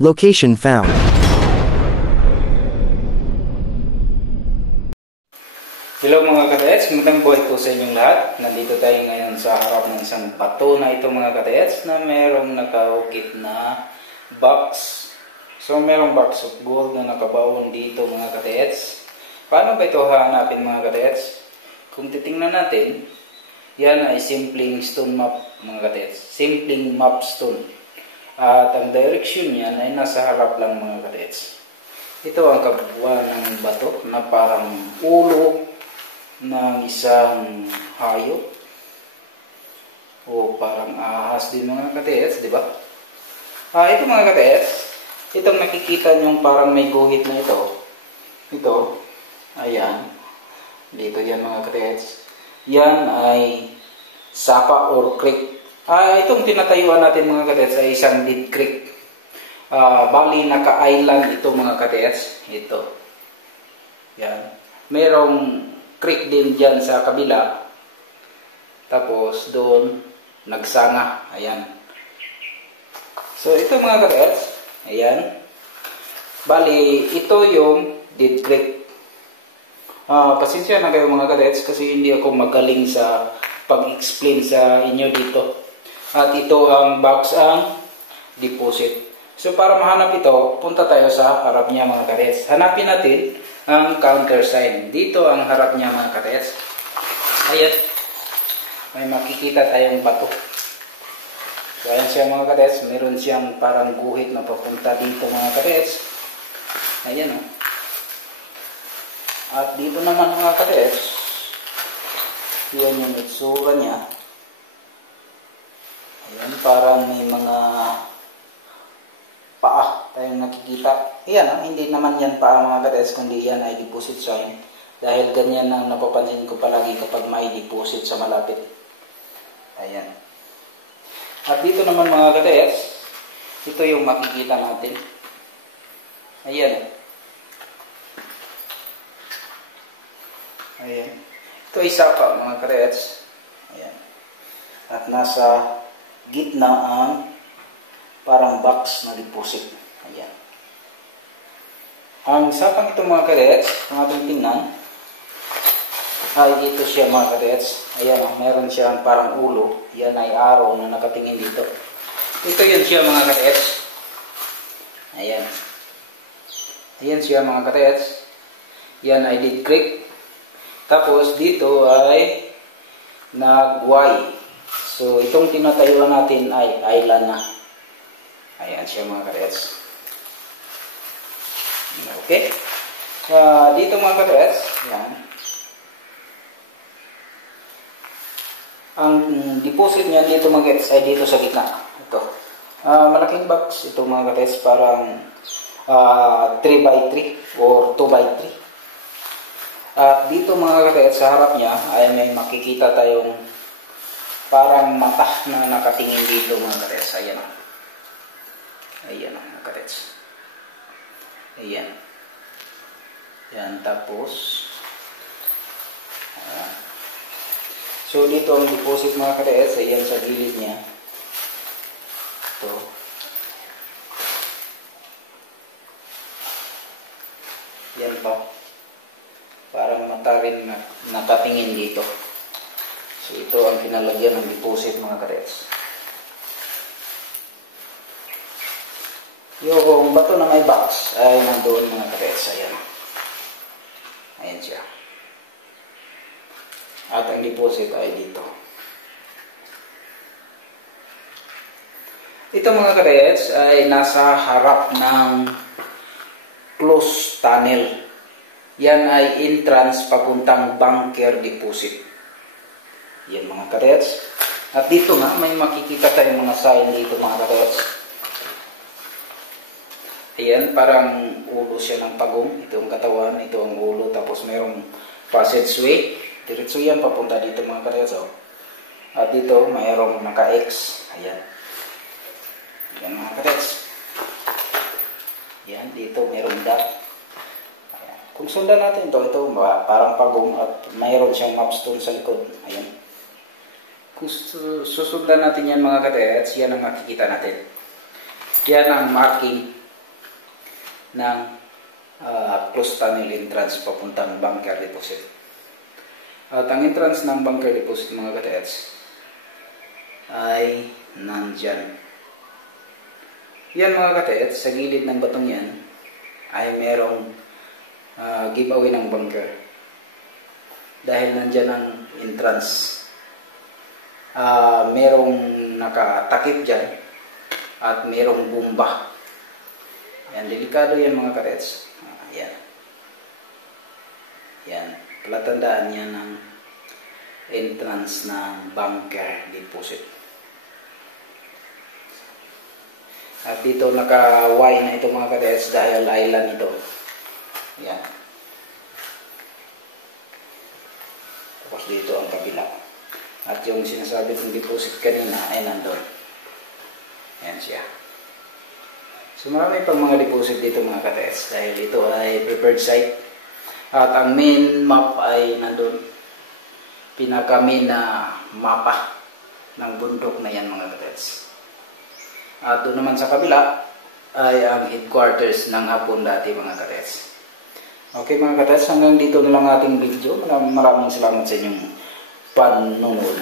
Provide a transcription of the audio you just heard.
Location found. Hello mga katets, magandang buhay po sa inyong lahat. Nandito tayo ngayon sa harap ng isang bato na ito mga katets na merong nakaukit na box. So merong box of gold na nakabaon dito mga katets. Paano ba ito hahanapin mga katets? Kung titingnan natin, yan ay simpleng stone map mga katets. Simpleng map stone. At ang direction niyan ay nasa harap lang mga katets. Ito ang kabuuan ng bato na parang ulo ng isang hayop o parang ahas din mga katets, di ba? Ito mga katets, itong nakikita nyo parang may guhit na ito, ayan, dito yan mga katets, yan ay sapa or creek. Itong tinatayuan natin mga katets ay isang dead creek. Bali naka-island ito mga katets, ito, yan, merong creek din dyan sa kabila. Tapos doon nagsanga. Ayan. So ito mga katets. Ayan. Bali ito yung dead creek. Pasensya na kayo mga katets kasi hindi ako magaling sa pag-explain sa inyo dito. At ito ang box ang deposit. So para mahanap ito, punta tayo sa harap niya mga katets. Hanapin natin ang counter sign. Dito ang harap niya mga katets. Ayan. May makikita tayong bato. So ayan siya mga katets. Meron siyang parang guhit na papunta dito mga katets. Ayan o. At dito naman mga katets. Yan yung itsura niya. Ayan. Parang may mga paa tayong nakikita. Ayan, hindi naman yan paa mga katets, kundi yan ay deposit sign. Dahil ganyan ang napapansin ko palagi kapag may deposit sa malapit. Ayan. At dito naman mga katets, ito yung makikita natin. Ayan. Ayan. Ito ay sapa mga katets. Ayan. At nasa gitna ang parang box na deposit. Ayan. Ang sapang ito mga katets, kung ating tingnan, ay dito siya mga katets. Ayan, meron siyang parang ulo. Yan ay arrow na nakatingin dito. Ito yun siya mga katets. Ayan. Ayan siya mga katets. Yan ay dead creek. Tapos dito ay nagway. So itong tinatayuan natin ay island na. Ayan siya mga katets. Okay. Dito mga katets, yan. Ang deposit niya dito mga katets ay dito sa gitna. Ito. Malaking box ito mga katets, parang 3x3 or 2x3. At dito mga katets, sa harap niya ay may makikita tayong parang mata na nakatingin dito mga katets. Ayan. Ayan mga katets. Ayan. Ayan. Tapos so dito ang deposit mga katets. Ayan sa gilid niya. Ito. Ayan pa. Parang mata rin na nakatingin dito. So ito ang pinalagyan ng deposit mga katets. Yung bato na may box ay nandoon mga katets. Ayan. Ayan siya. At ang deposit ay dito. Ito mga katets ay nasa harap ng closed tunnel. Yan ay entrance papuntang bunker deposit. Yan mga katets. At dito nga may makikita tayong mga sign dito mga katets. Ayan, parang ulo siya ng pagong. Ito ang katawan, ito ang ulo. Tapos mayroong passageway. Diretso yan, papunta dito mga katets. At dito, mayroong naka-X. Ayan. Ayan mga katets. Ayan, dito mayroong dot. Ayan. Kung sundan natin ito parang pagong at mayroon siyang mapstone sa likod. Ayan. Kung susundan natin yan mga katets, yan ang makikita natin. Yan ang marking ng closed tunnel entrance papuntang bunker deposit. At ang entrance ng bunker deposit mga katets ay nandyan. Yan mga katets, sa gilid ng batong yan ay merong giveaway ng bunker. Dahil nandyan ang entrance. Merong nakatakip dyan at merong bomba. Yan, delikado yan mga katets. Yan. Yan. Palatandaan yan ng entrance ng bunker deposit. At dito naka-Y na ito mga katets dahil island ito. Yan. Tapos dito ang kabila. At yung sinasabi kong deposit kanina ay nandun. Yan siya. So marami pang mga deposit dito mga katets dahil ito ay prepared site. At ang main map ay nandun. Pinaka-main na mapa ng bundok na yan mga katets. At doon naman sa kabila ay ang headquarters ng Hapon dati mga katets. Okay mga katets, hanggang dito na lang ating video. Maraming salamat sa inyong panonood.